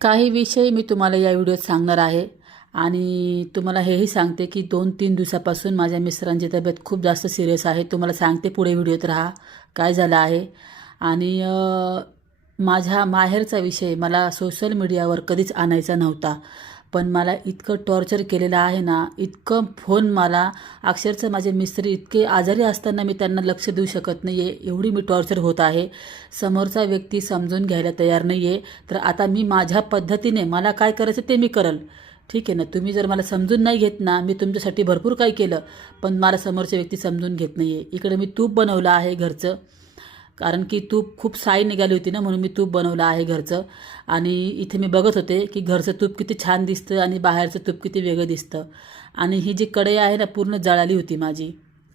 काही विषय मी तुम्हाला या व्हिडिओत सांगणार आहे आणि तुम्हाला हेही सांगते की 2-3 दिवसापासून माझ्या मिस्टरांची तब्येत खूप जास्त सिरियस आहे। तुम्हाला सांगते पुढे व्हिडिओत राहा काय झालं आहे। आणि माझ्या माहेरचा विषय मला सोशल मीडियावर कधीच आणायचा नव्हता, पण मला इतकं टॉर्चर केलेलं आहे ना, इतकं फोन मला अक्षरशः माझे मिस्टर इतके आजारी असताना मी त्यांना लक्ष देऊ शकत नाही आहे, एवढी मी टॉर्चर होत आहे। समोरचा व्यक्ती समजून घ्यायला तयार नाही आहे, तर आता मी माझ्या पद्धतीने मला काय करायचं ते मी करल, ठीक आहे ना। तुम्ही जर मला समजून नाही घेत ना, मी तुमच्यासाठी भरपूर काही केलं, पण मला समोरचा व्यक्ती समजून घेत नाही आहे। इकडे मी तूप बनवलं आहे घरचं, कारण की तूप खूप साई निघाली होती ना, म्हणून मी तूप बनवलं आहे घरचं। आणि इथे मी बघत होते की घरचं तूप किती छान दिसतं आणि बाहेरचं तूप किती वेगळं दिसतं। आणि ही जी कढई आहे ना, पूर्ण जळाली होती माझी।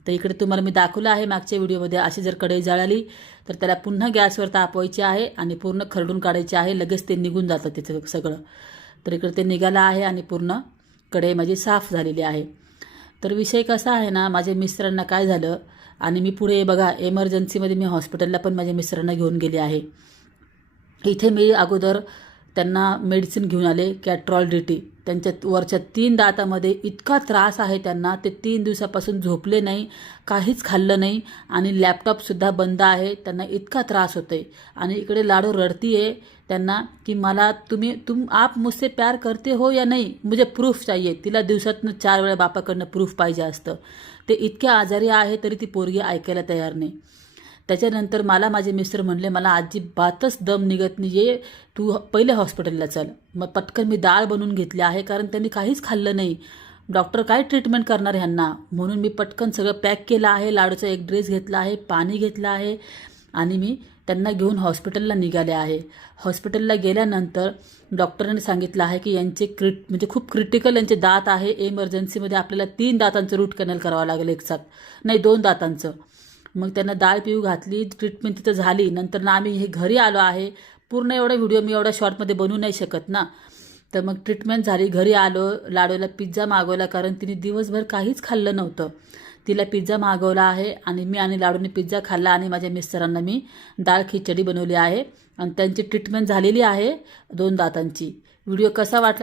तर इकडे तुम्हाला मी दाखवलं आहे मागच्या व्हिडिओमध्ये, अशी जर कढई जळाली तर त्याला पुन्हा गॅसवर तापवायची आहे आणि पूर्ण खरडून काढायची आहे, लगेच ते निघून जातं तिचं सगळं। तर इकडे ते निघालं आहे आणि पूर्ण कढई माझी साफ झालेली आहे। तर विषय कसा आहे ना, माझ्या मिस्टरांना काय झालं आणि मी पुढे बघा इमर्जन्सीमध्ये मी हॉस्पिटलला पण माझ्या मिस्टरांना घेऊन गेले आहे। इथे मी अगोदर त्यांना मेडिसिन घेऊन आले कॅट्रॉल DT। त्यांच्या वरच्या 3 दातामध्ये इतका त्रास आहे त्यांना, ते 3 दिवसापासून झोपले नाही, काहीच खाल्लं नाही आणि लॅपटॉपसुद्धा बंद आहे, त्यांना इतका त्रास होतोय। आणि इकडे लाडू रडती आहे त्यांना की मला तुम आप मुझसे प्यार करते हो या नहीं, मुझे प्रूफ चाहिए। तिला दिवसातून 4 वेळा बापाकडनं प्रूफ पाहिजे असतं। ते इतक्या आजारी आहे तरी ती पोरगी ऐकायला तयार नाही। त्याच्यानंतर मला माझे मिस्टर म्हणले, मला अजिबातच दम निघत नाही आहे, तू पहिले हॉस्पिटलला चल। मग पटकन मी डाळ बनवून घेतली आहे, कारण त्यांनी काहीच खाल्लं नाही, डॉक्टर काय ट्रीटमेंट करणार ह्यांना, म्हणून मी पटकन सगळं पॅक केलं आहे। लाडूचा एक ड्रेस घेतला आहे, पाणी घेतलं आहे आणि मी त्यांना घेऊन हॉस्पिटलला निघाले आहे। हॉस्पिटलला गेल्यानंतर डॉक्टरांनी सांगितलं आहे की यांचे म्हणजे खूप क्रिटिकल यांचे दात आहे, इमर्जन्सीमध्ये आपल्याला 3 दातांचं रूट कॅनल करावं लागेल एक साथ, नाही 2 दातांचं। मग त्यांना डाळ पिऊ घातली, ट्रीटमेंट तिथं झाली। नंतर ना आम्ही हे घरी आलो आहे, पूर्ण एवढा व्हिडिओ मी एवढ्या शॉर्टमध्ये बनवू नाही शकत ना। तर मग ट्रीटमेंट झाली, घरी आलो, लाडूला पिझ्झा मागवला, कारण तिने दिवसभर काहीच खाल्लं नव्हतं। तिला पिझ्झा मागवला आहे आणि मी आणि लाडूने पिझ्झा खाल्ला आणि माझ्या मिस्टरांना मी डाळ खिचडी बनवली आहे आणि त्यांची ट्रीटमेंट झालेली आहे 2 दातांची। व्हिडिओ कसा वाटला